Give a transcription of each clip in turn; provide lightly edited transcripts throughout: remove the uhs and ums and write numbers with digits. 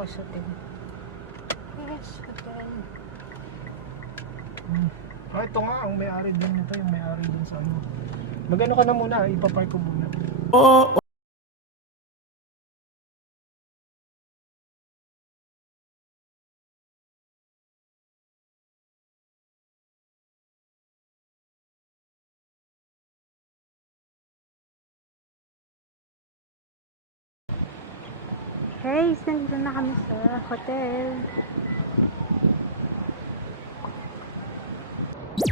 ako sa hotel. Yes, hotel. Ito nga, ang may-ari din nito, yung may-ari din sa ano. Magano ka na muna, ipapark ko muna. Hey, nandito na kami sa hotel.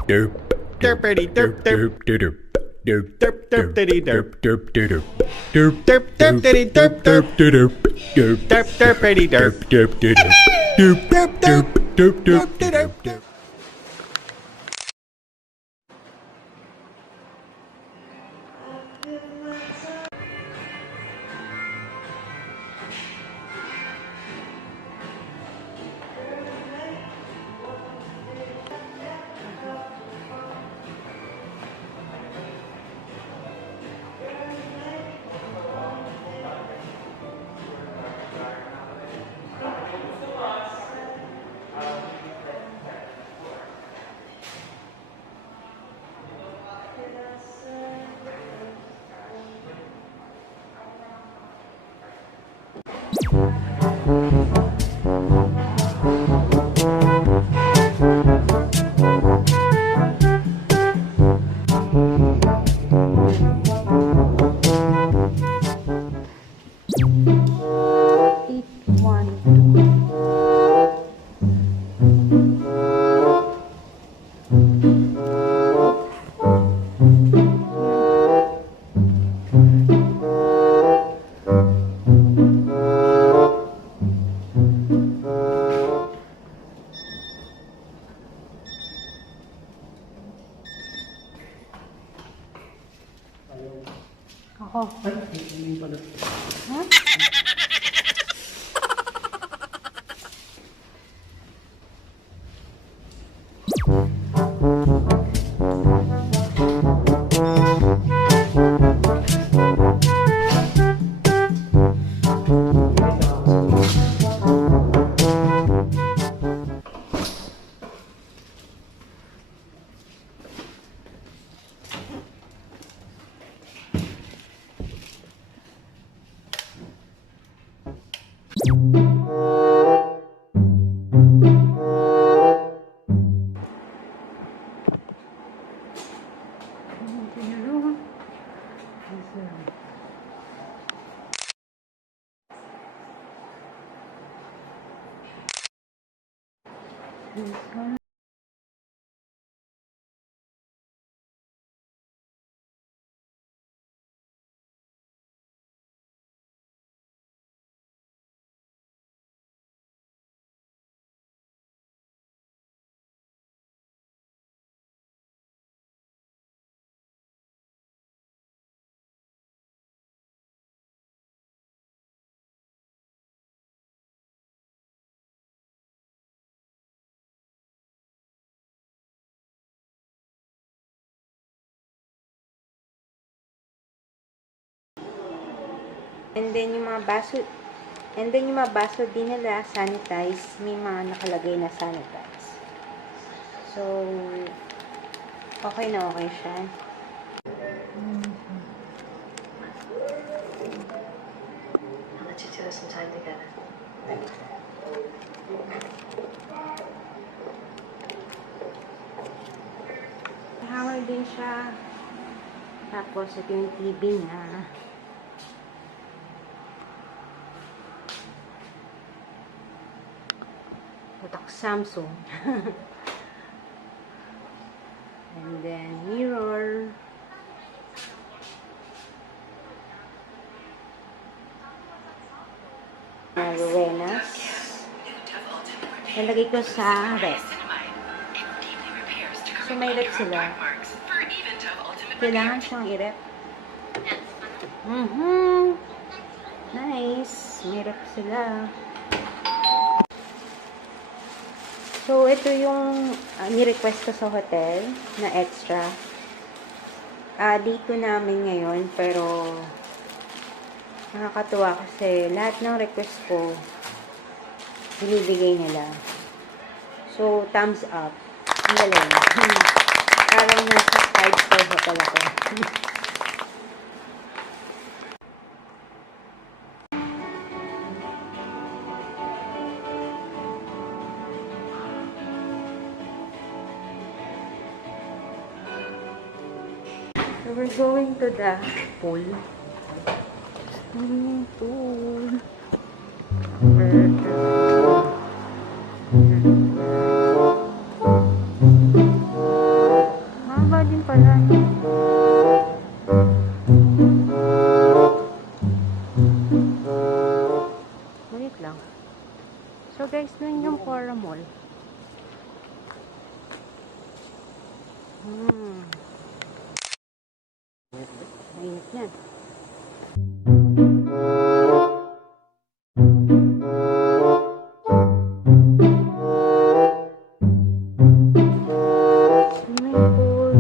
Derp derpity derp derp derp derp derp derpity derp derp derp derp derp derpity derp derp derp derp derp derpity derp derp derp derp derp derp derp derp derp. Ako. Ha? And then yung mga baso din nila sanitize, may mga nakalagay na sanitize. So okay na okay siya. I'll let you two have some time together. Hawal din siya. Tapos ito yung TV niya. Tatak Samsung. And then mirror. Awareness. Nalagay ko sa ref. So may ref sila. Kailangan siyang i-ref. Nice. May ref sila. So, ito yung ni-request ko sa hotel na extra. Dito namin ngayon, pero nakakatuwa kasi lahat ng request ko binibigay nila. So, thumbs up. Ang galing. Parang nasa 5-star hotel ako. So, we're going to the pool. Pool. Mahaba din pala. Ngunit lang. So guys, nun yung Cora Mall. Mainit yan. Swimming pool.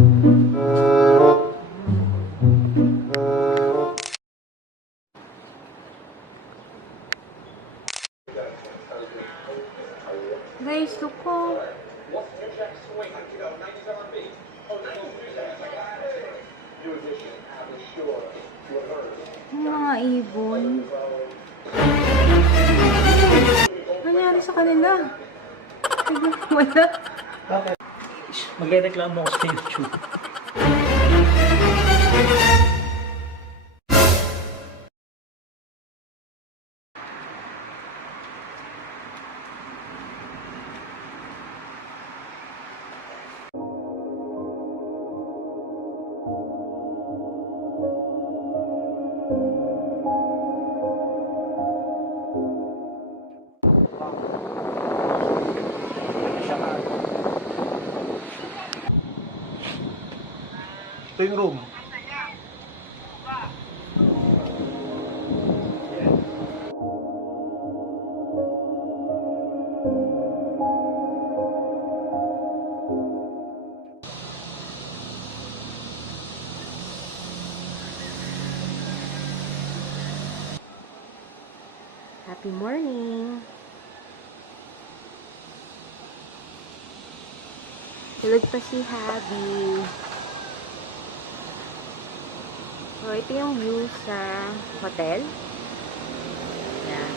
Guys, look ko. Yung mga ibon. Ano nangyari sa kanila? Wala. Bakit? Magre-reklamo ako sa YouTube. Ito yung room. Happy morning. Tulog pa si Habi. So, ito yung view sa hotel. Yan.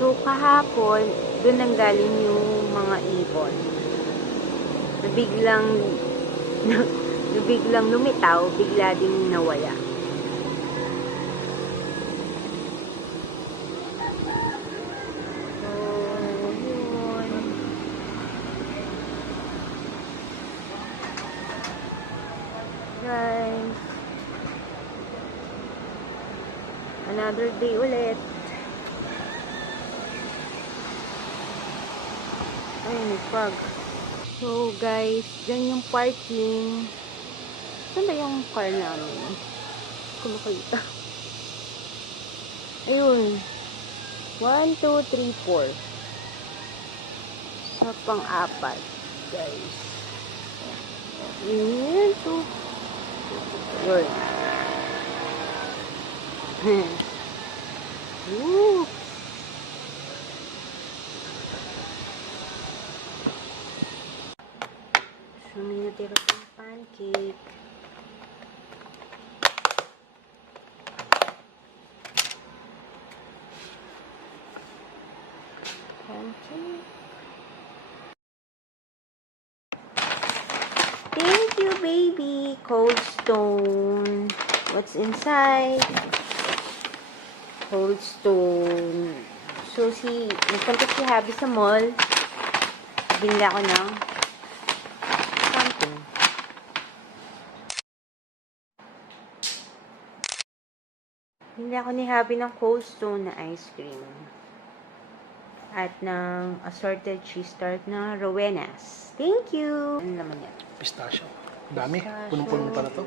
So, kahapon, doon nanggaling yung mga ibon. Nabiglang lumitaw, bigla ding nawala. Guys, another day ulit. Ay, may fog. So guys, dyan yung parking. Saan ba yung car namin? Kumakita. Ayun. 1, 2, 3, 4. Sa pang-apat, guys. Yun, to. Yun. Woo! So, may natira pang pancake. Pancake. Thank you, baby. Cold Stone. What's inside? Cold Stone. So, nagpunta si Habi sa mall. Binili ako ng something. Binili ako ni Habi ng Cold Stone na ice cream. At ng assorted cheese tart na Rowenas. Thank you! Ano naman yan? Pistachio. Dami. Punong-puno pala to.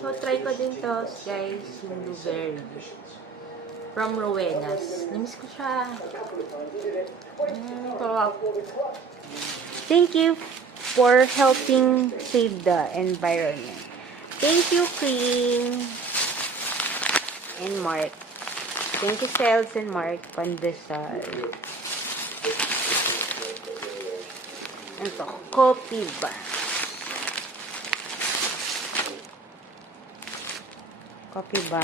So, try ko din to, guys, yung blueberry. From Rowenas. Namiss ko siya. Sarap. Thank you for helping save the environment. Thank you, Cream and Mark. Thank you, Sales and Mark. Pandesal. Ito, coffee ba? Coffee ba?